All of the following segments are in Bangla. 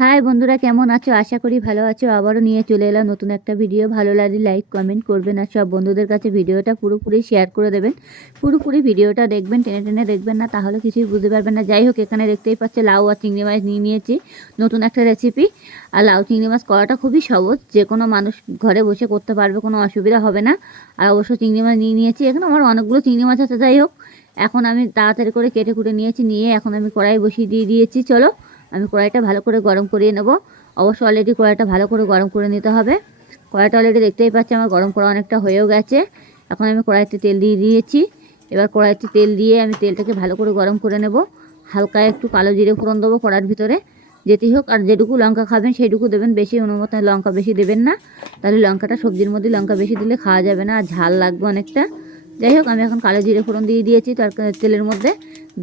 হাই বন্ধুরা, কেমন আছো? আশা করি ভালো আছো। আবারও নিয়ে চলে এলাম নতুন একটা ভিডিও। ভালো লাগলে লাইক কমেন্ট করবেন আর সব বন্ধুদের কাছে ভিডিওটা পুরোপুরি শেয়ার করে দেবেন। পুরোপুরি ভিডিওটা দেখবেন, টেনে টেনে দেখবেন না, তাহলে কিছুই বুঝতে পারবেন না। যাই হোক, এখানে দেখতেই পাচ্ছে লাউ আর চিংড়ি মাছ নিয়ে নিয়েছি, নতুন একটা রেসিপি। আর লাউ চিংড়ি মাছ করাটা খুবই সহজ, যে কোনো মানুষ ঘরে বসে করতে পারবে, কোনো অসুবিধা হবে না। আর অবশ্য চিংড়ি মাছ নিয়ে নিয়েছি, এখানে আমার অনেকগুলো চিংড়ি মাছ আছে। যাই হোক, এখন আমি তাড়াতাড়ি করে কেটে কুটে নিয়েছি, নিয়ে এখন আমি কড়াই বসিয়ে দিয়েছি। চলো আমি কড়াইটা ভালো করে গরম করিয়ে নেব। অবশ্য অলরেডি কড়াইটা ভালো করে গরম করে নিতে হবে। কড়াইটা অলরেডি দেখতেই পাচ্ছি আমার গরম করা অনেকটা হয়েও গেছে। এখন আমি কড়াইতে তেল দিয়ে দিয়েছি। এবার কড়াইতে তেল দিয়ে আমি তেলটাকে ভালো করে গরম করে নেব। হালকা একটু কালো জিরে ফোড়ন দেবো কড়ার ভিতরে, যেতেই হোক। আর যেটুকু লঙ্কা খাবেন সেইটুকু দেবেন, বেশি অনুমতি লঙ্কা বেশি দেবেন না, তাহলে লঙ্কাটা সবজির মধ্যে লঙ্কা বেশি দিলে খাওয়া যাবে না, আর ঝাল লাগবে অনেকটা। যাই হোক, আমি এখন কালো জিরে ফোড়ন দিয়ে দিয়েছি তেলের মধ্যে।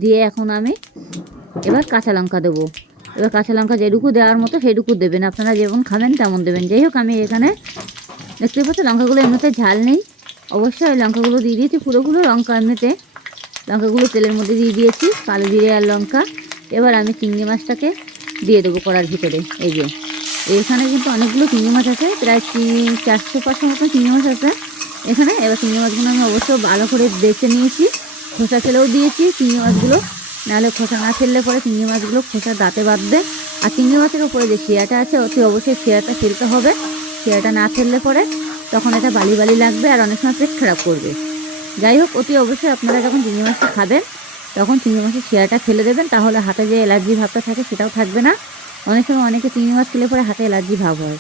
দিয়ে এখন আমি এবার কাঁচা লঙ্কা দেবো। এবার কাঁচা লঙ্কা যেটুকু দেওয়ার মতো সেটুকু দেবেন, আপনারা যেমন খাবেন তেমন দেবেন। যাই হোক, আমি এখানে দেখতে পাচ্ছি লঙ্কাগুলো এমনিতে ঝাল নেই, অবশ্যই লঙ্কাগুলো দিয়ে দিয়েছি, পুরোগুলো লঙ্কা এমনিতে লঙ্কাগুলো তেলের মধ্যে দিয়ে দিয়েছি, কালো জিরে আর লঙ্কা। এবার আমি চিংড়ি মাছটাকে দিয়ে দেবো কড়ার ভিতরে। এই যে এখানে কিন্তু অনেকগুলো চিংড়ি মাছ আছে, প্রায় 400-500 মতো চিংড়ি মাছ আছে এখানে। এবার চিংড়ি মাছগুলো আমি অবশ্য ভালো করে বেছে নিয়েছি, খোসা ফেলেও দিয়েছি চিংড়ি মাছগুলো, নাহলে খোসা না ফেললে পরে চিংড়ি মাছগুলো খোসা দাঁতে বাঁধবে। আর চিংড়ি মাছের উপরে যে শিরাটা আছে, অতি অবশ্যই শিরাটা ফেলতে হবে। শিরাটা না ফেললে পরে তখন এটা বালি বালি লাগবে আর অনেক সময় পেট খারাপ করবে। যাই হোক, অতি অবশ্যই আপনারা যখন চিংড়ি মাছটা খাবেন তখন চিংড়ি মাছের শিরাটা ফেলে দেবেন, তাহলে হাতে যে অ্যালার্জি ভাবটা থাকে সেটাও থাকবে না। অনেক সময় অনেকে চিংড়ি মাছ খেলে পরে হাতে অ্যালার্জি ভাব হয়,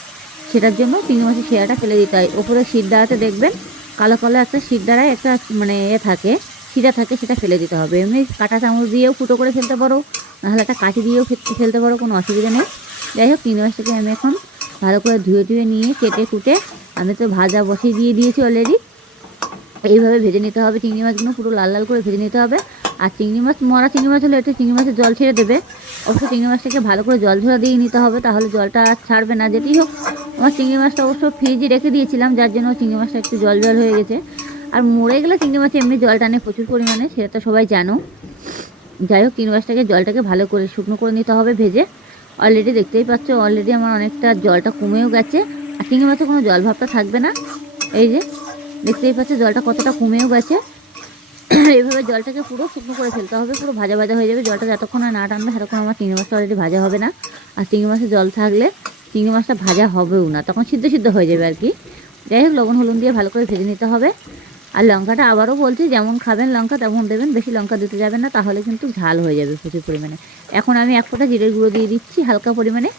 সেটার জন্য চিংড়ি মাছের শিরাটা ফেলে দিতে হয়। ওপরে শির দ্বারাতে দেখবেন কালো কালো একটা শির দ্বারায় একটা মানে থাকে, শিরা থাকে, সেটা ফেলে দিতে হবে। এমনি কাঁটা চামচ দিয়েও ফুটো করে ফেলতে পারো, নাহলে একটা কাঠি দিয়েও ফেলতে পারো, কোনো অসুবিধা নেই। যাই হোক, চিংড়ি মাছটাকে আমি এখন ভালো করে ধুয়ে নিয়ে কেটে কুটে আমি তো ভাজা বসিয়ে দিয়েছি অলরেডি। এইভাবে ভেজে নিতে হবে, চিংড়ি মাছগুলো পুরো লাল লাল করে ভেজে নিতে হবে। আর চিংড়ি মাছ, মরা চিংড়ি মাছ হলে একটু চিংড়ি মাছের জল ছেড়ে দেবে। অবশ্য চিংড়ি মাছটাকে ভালো করে জল ঝরা দিয়ে নিতে হবে, তাহলে জলটা আর ছাড়বে না। যেতেই হোক, আমার চিংড়ি মাছটা অবশ্য ফ্রিজে রেখে দিয়েছিলাম, যার জন্য চিংড়ি মাছটা একটু জল জল হয়ে গেছে। আর মরে গেলে চিংড়ি মাছে এমনি জল টানে প্রচুর পরিমাণে, সেটা তো সবাই জানো। যাই হোক, চিংড়ি মাছটাকে জলটাকে ভালো করে শুকনো করে নিতে হবে ভেজে। অলরেডি দেখতেই পাচ্ছ, অলরেডি আমার অনেকটা জলটা কমেও গেছে, আর চিংড়ি মাছে কোনো জল ভাবটা থাকবে না। এই যে দেখতেই পাচ্ছ জলটা কতটা কমেও গেছে। এইভাবে জলটাকে পুরো শুকনো করে ফেলতে হবে, পুরো ভাজা ভাজা হয়ে যাবে। জলটা যতক্ষণ না টানবে ততক্ষণ আমার চিংড়ি মাছটা অলরেডি ভাজা হবে না। আর চিংড়ি মাছের জল থাকলে চিংড়ি মাছটা ভাজা হবেও না, তখন সিদ্ধ সিদ্ধ হয়ে যাবে আর কি। যাই হোক, লবণ হলুদ দিয়ে ভালো করে ভেজে নিতে হবে। আর লঙ্কাটা আবারও বলছি, যেমন খাবেন লঙ্কা তেমন দেবেন, বেশি লঙ্কা দিতে যাবেন না, তাহলে কিন্তু ঝাল হয়ে যাবে প্রচুর পরিমাণে। এখন আমি 1 ফোঁটা জিরের গুঁড়ো দিয়ে দিচ্ছি হালকা পরিমাণে।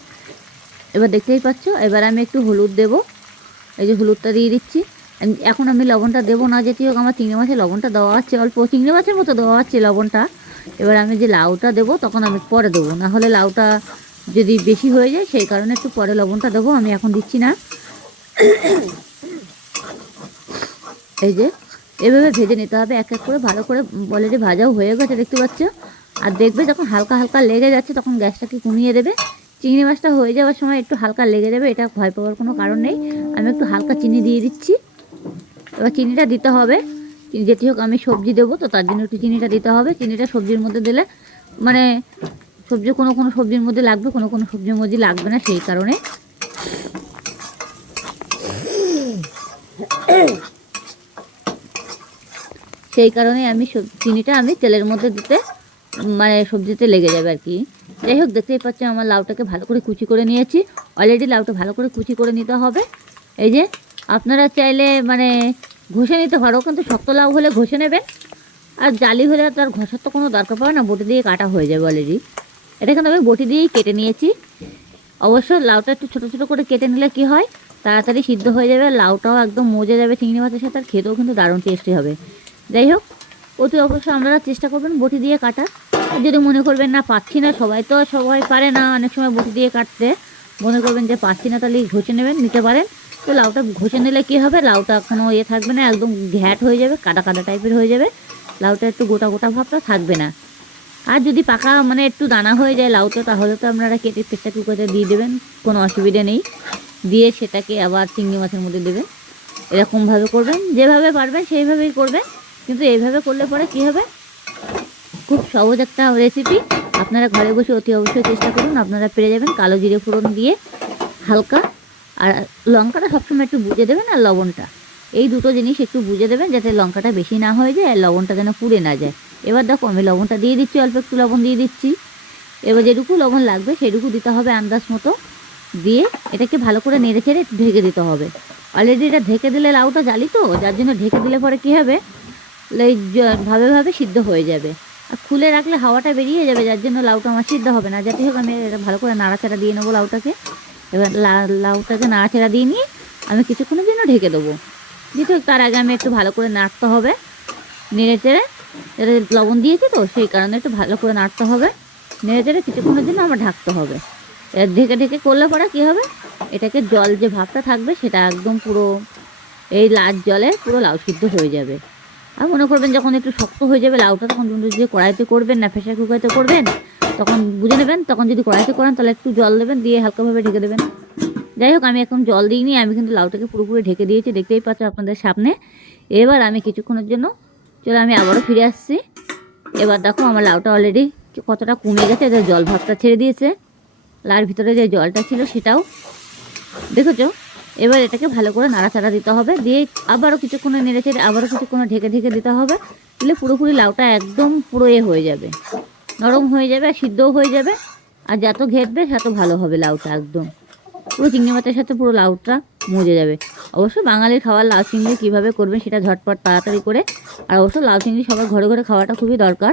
এবার দেখতেই পাচ্ছ, এবার আমি একটু হলুদ দেবো। এই যে হলুদটা দিয়ে দিচ্ছি। এখন আমি লবণটা দেবো না, যেটি হোক আমার চিংড়ি মাছের লবণটা দেওয়া আছে, অল্প চিংড়ি মাছের মতো দেওয়া আছে লবণটা। এবার আমি যে লাউটা দেবো তখন আমি পরে দেবো, না হলে লাউটা যদি বেশি হয়ে যায়, সেই কারণে একটু পরে লবণটা দেবো, আমি এখন দিচ্ছি না। এই যে এভাবে ভেজে নিতে হবে এক এক করে, ভালো করে। অলরেডি ভাজাও হয়ে গেছে দেখতে পাচ্ছ। আর দেখবে যখন হালকা হালকা লেগে যাচ্ছে তখন গ্যাসটাকে কমিয়ে দেবে। চিংড়ি মাছটা হয়ে যাওয়ার সময় একটু হালকা লেগে যাবে, এটা ভয় পাওয়ার কোনো কারণ নেই। আমি একটু হালকা চিনি দিয়ে দিচ্ছি। এবার চিনিটা দিতে হবে, যেটি হোক আমি সবজি দেবো তো তার জন্য একটু চিনিটা দিতে হবে। চিনিটা সবজির মধ্যে দিলে মানে সবজি কোনো কোনো সবজির মধ্যে লাগবে, কোনো কোনো সবজির মধ্যে লাগবে না, সেই কারণে আমি চিনিটা আমি তেলের মধ্যে দিতে মানে সবজিতে লেগে যাবে আর কি। যাই হোক, দেখতেই পাচ্ছি আমার লাউটাকে ভালো করে কুচি করে নিয়েছি। অলরেডি লাউটা ভালো করে কুচি করে নিতে হবে। এই যে আপনারা চাইলে মানে ঘষে নিতে পারো, কিন্তু শক্ত লাউ হলে ঘষে নেবেন। আর জালি হলে তার ঘষার তো কোনো দরকার পড়ে না, বটি দিয়ে কাটা হয়ে যাবে অলরেডি। এটা কিন্তু আমি বটি দিয়েই কেটে নিয়েছি। অবশ্য লাউটা একটু ছোটো ছোটো করে কেটে নিলে কি হয়, তাড়াতাড়ি সিদ্ধ হয়ে যাবে, লাউটাও একদম মজে যাবে চিংড়ি মাছের সাথে, আর খেতেও কিন্তু দারুণ টেস্টি হবে। যাই হোক, অতি অবশ্যই আপনারা চেষ্টা করবেন বটি দিয়ে কাটার। যদি মনে করবেন না পাচ্ছি না, সবাই পারে না অনেক সময় বটি দিয়ে কাটতে, মনে করবেন যে পাচ্ছি না, তাহলে ঘষে নিতে পারেন। তো লাউটা ঘষে নিলে কী হবে, লাউটা কোনো থাকবে না, একদম ঘ্যাট হয়ে যাবে, কাটা কাটা টাইপের হয়ে যাবে, লাউটা একটু গোটা গোটা ভাবটা থাকবে না। আর যদি পাকা মানে একটু দানা হয়ে যায় লাউটা, তাহলে তো আপনারা কেটে প্রেসার কুকারে দিয়ে দেবেন, কোনো অসুবিধা নেই। দিয়ে সেটাকে আবার চিংড়ি মাছের মধ্যে দেবেন। এরকমভাবে করবেন, যেভাবে পারবেন সেইভাবেই করবেন। কিন্তু এইভাবে করলে পরে কী হবে, খুব সহজ একটা রেসিপি, আপনারা ঘরে বসে অতি অবশ্যই চেষ্টা করুন, আপনারা পেরে যাবেন। কালো জিরে ফোড়ন দিয়ে হালকা, আর লঙ্কাটা সবসময় একটু বুঝে দেবেন, আর লবণটা, এই দুটো জিনিস একটু বুঝে দেবেন যাতে লঙ্কাটা বেশি না হয়ে যায় আর লবণটা যেন পুড়ে না যায়। এবার দেখো আমি লবণটা দিয়ে দিচ্ছি, অল্প একটু লবণ দিয়ে দিচ্ছি। এবার যেটুকু লবণ লাগবে সেটুকু দিতে হবে আন্দাজ মতো, দিয়ে এটাকে ভালো করে নেড়ে চেড়ে ঢেকে দিতে হবে। অলরেডি এটা ঢেকে দিলে লাউটা জালি তো, যার জন্য ঢেকে দিলে পরে কী হবে, এই ভাবে ভাবে সিদ্ধ হয়ে যাবে। আর খুলে রাখলে হাওয়াটা বেরিয়ে যাবে, যার জন্য লাউটা আমার সিদ্ধ হবে না। যাতে হোক আমি এটা ভালো করে নাড়াচাড়া দিয়ে নেবো লাউটাকে। এবার লাউটাকে নাড়াচাড়া দিয়ে নিয়ে আমি কিছুক্ষণের জন্য ঢেকে দেবো। যেহেতু তার আগে আমি একটু ভালো করে নাড়তে হবে, নেড়ে চেড়ে, এটা লবণ দিয়েছি তো সেই কারণে একটু ভালো করে নাড়তে হবে। নেড়ে চেড়ে কিছুক্ষণের জন্য আমার ঢাকতে হবে। এবার ঢেকে ঢেকে করলে পরে কী হবে, এটাকে জল যে ভাবটা থাকবে সেটা একদম পুরো এই লাল জলে পুরো লাউ সিদ্ধ হয়ে যাবে। আর মনে করবেন যখন একটু শক্ত হয়ে যাবে লাউটা, তখন যে কড়াইতে করবেন না প্রেসার কুকারে করবেন, তখন বুঝে নেবেন। তখন যদি কড়াইতে করেন তাহলে একটু জল দেবেন, দিয়ে হালকাভাবে ঢেকে দেবেন। যাই হোক আমি এখন জল দিইনি, আমি কিন্তু লাউটাকে পুরোপুরি ঢেকে দিয়েছি, দেখতেই পাচ্ছ আপনাদের সামনে। এবার আমি কিছুক্ষণের জন্য চলো আমি আবারও ফিরে আসছি। এবার দেখো আমার লাউটা অলরেডি কতটা কমে গেছে, এদের জল ভাতটা ছেড়ে দিয়েছে, লাউর ভিতরে যে জলটা ছিল সেটাও দেখেছো। এবার এটাকে ভালো করে নাড়াচাড়া দিতে হবে, দিয়ে আবারও কিছুক্ষণে নেড়ে চেড়ে আবারও কিছুক্ষণে ঢেকে ঢেকে দিতে হবে। দিলে পুরোপুরি লাউটা একদম পুরো হয়ে যাবে, নরম হয়ে যাবে আর সিদ্ধও হয়ে যাবে। আর যত ঘেটবে তত ভালো হবে লাউটা, একদম পুরো চিংড়ি মাছের সাথে পুরো লাউটা মজে যাবে। অবশ্য বাঙালির খাওয়ার লাউ চিংড়ি কীভাবে করবেন সেটা ঝটপট তাড়াতাড়ি করে। আর অবশ্য লাউ চিংড়ি সবার ঘরে ঘরে খাওয়াটা খুবই দরকার।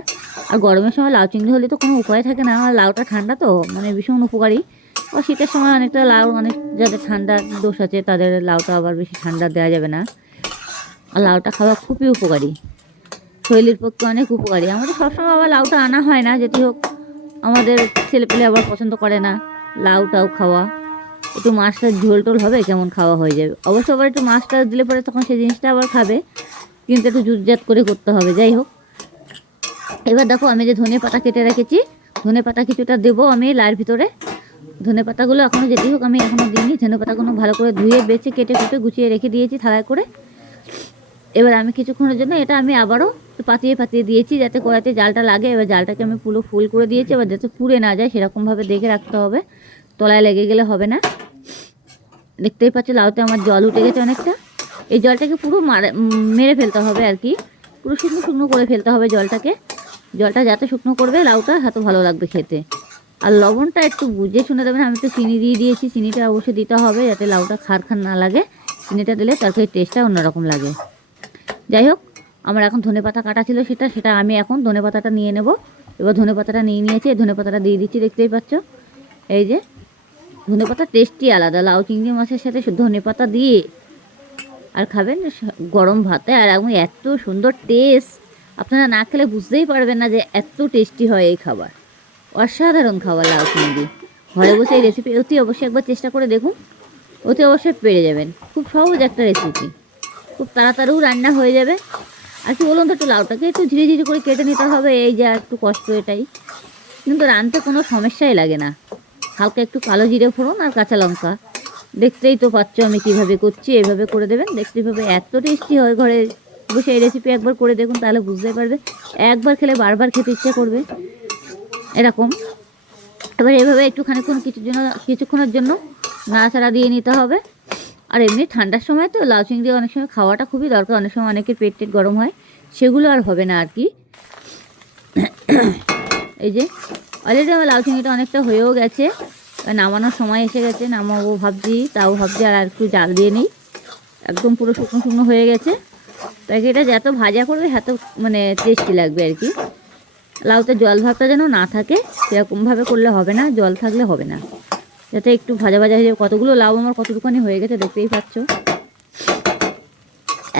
আর গরমের সময় লাউ চিংড়ি হলে তো কোনো উপায় থাকে না, আর লাউটা ঠান্ডা তো মানে ভীষণ উপকারী। আর শীতের সময় অনেকটা লাউ, অনেক যাদের ঠান্ডার দোষ আছে তাদের লাউটা আবার বেশি ঠান্ডা দেওয়া যাবে না। আর লাউটা খাওয়া খুবই উপকারী, শরীরের পক্ষে অনেক উপকারী। আমাদের সবসময় আবার লাউটা আনা হয় না, যেটি হোক আমাদের ছেলেপেলে আবার পছন্দ করে না লাউটাও খাওয়া। একটু মাছটার ঝোল টোল হবে কেমন খাওয়া হয়ে যাবে। অবশ্য আবার একটু মাছটা দিলে পরে তখন সেই জিনিসটা আবার খাবে, কিন্তু একটু জুতজাত করে করতে হবে। যাই হোক এবার দেখো আমি যে ধনে পাতা কেটে রেখেছি, ধনে পাতা কিছুটা দেবো আমি লাউর ভিতরে। ধনে পাতাগুলো এখনও যেটি হোক আমি এখনও দিইনি, ধনে পাতাগুলো ভালো করে ধুয়ে বেছে কেটে কুটে গুছিয়ে রেখে দিয়েছি থালায় করে। এবার আমি কিছুক্ষণের জন্য এটা আমি আবারও পাতিয়ে পাতিয়ে দিয়েছি যাতে কড়াইতে জালটা লাগে। এবার জালটাকে আমি পুরো ফুল করে দিয়েছি, এবার যাতে পুড়ে না যায় সেরকমভাবে দেখে রাখতে হবে, তলায় লেগে গেলে হবে না। দেখতেই পাচ্ছ লাউতে আমার জল উঠে গেছে অনেকটা। এই জলটাকে পুরো মেরে ফেলতে হবে আর কি, পুরো শুকনো শুকনো করে ফেলতে হবে জলটাকে। জলটা যাতে শুকনো করবে লাউটা এত ভালো লাগবে খেতে। আর লবণটা একটু বুঝে শুনে দেবেন, আমি একটু চিনি দিয়ে দিয়েছি, চিনিটা অবশ্যই দিতে হবে যাতে লাউটা খার খার না লাগে। চিনিটা দিলে তরকারির টেস্টটা অন্যরকম লাগে। যাই হোক আমার এখন ধনে পাতা কাটা ছিল সেটা আমি এখন ধনে পাতাটা নিয়ে নেব। এবার ধনে পাতাটা নিয়ে নিয়েছি, ধনে পাতাটা দিয়ে দিচ্ছি, দেখতেই পাচ্ছ। এই যে ধনে পাতার টেস্টই আলাদা, লাউ চিংড়ি মাছের সাথে ধনে পাতা দিয়ে আর খাবেন গরম ভাতে, আর এখন এত সুন্দর টেস্ট, আপনারা না খেলে বুঝতেই পারবেন না যে এত টেস্টি হয় এই খাবার। অসাধারণ খাবার লাউ চিংড়ি। ঘরে বসে এই রেসিপি অতি অবশ্যই একবার চেষ্টা করে দেখুন, অতি অবশ্যই পেরে যাবেন। খুব সহজ একটা রেসিপি, খুব তাড়াতাড়িও রান্না হয়ে যাবে। আর কি বলুন তো, একটু লাউটাকে একটু ধীরে ধীরে করে কেটে নিতে হবে, এই যা একটু কষ্ট এটাই, কিন্তু রাঁধতে কোনো সমস্যাই লাগে না। হালকা একটু কালো জিরে ফোড়ন আর কাঁচা লঙ্কা, দেখতেই তো পাচ্ছ আমি কীভাবে করছি, এইভাবে করে দেবেন। দেখতেই পাবে এত টেস্টি হয়, ঘরে বসে এই রেসিপি একবার করে দেখুন তাহলে বুঝতে পারবে, একবার খেলে বারবার খেতে ইচ্ছে করবে এরকম। এবার এইভাবে একটুখানি কিছুক্ষণের জন্য নাড়াচাড়া দিয়ে নিতে হবে। আর এমনি ঠান্ডার সময় তো লাউ চিংড়ি অনেক সময় খাওয়াটা খুবই দরকার, অনেক সময় অনেকের পেট টেট গরম হয়, সেগুলো আর হবে না আর কি। এই যে অলরেডি আমার লাউ চিংড়িটা অনেকটা হয়েও গেছে, নামানোর সময় এসে গেছে, নামাবো ভাবছি, তাও ভাবছি আর একটু জাল দিয়ে নিই। একদম পুরো শুকনো শুকনো হয়ে গেছে, তাই এটা যত ভাজা করবে এত মানে টেস্টি লাগবে আর কি। লাউতে জল ভাবটা যেন না থাকে সেরকমভাবে করলে হবে না, জল থাকলে হবে না, যাতে একটু ভাজা ভাজা হয়ে যাবে। কতগুলো লাউ আমার কতটুকুনি হয়ে গেছে দেখতেই পাচ্ছ,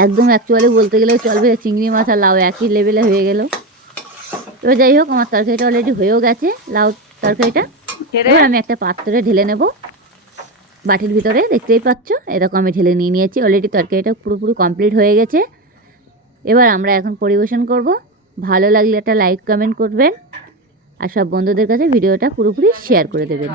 একদম অ্যাকচুয়ালি বলতে গেলেও চলবে, চিংড়ি মাছ আর লাউ একই লেভেলে হয়ে গেল। এবার যাই হোক আমার তরকারিটা অলরেডি হয়েও গেছে, লাউ তরকারিটা। এবার আমি একটা পাত্রে ঢেলে নেব বাটির ভিতরে, দেখতেই পাচ্ছ এরকম আমি ঢেলে নিয়ে নিয়েছি। অলরেডি তরকারিটা পুরোপুরি কমপ্লিট হয়ে গেছে। এবার আমরা এখন পরিবেশন করব। ভালো লাগলে একটা লাইক কমেন্ট করবেন, আর সব বন্ধুদের কাছে ভিডিওটা পুরোপুরি শেয়ার করে দেবেন।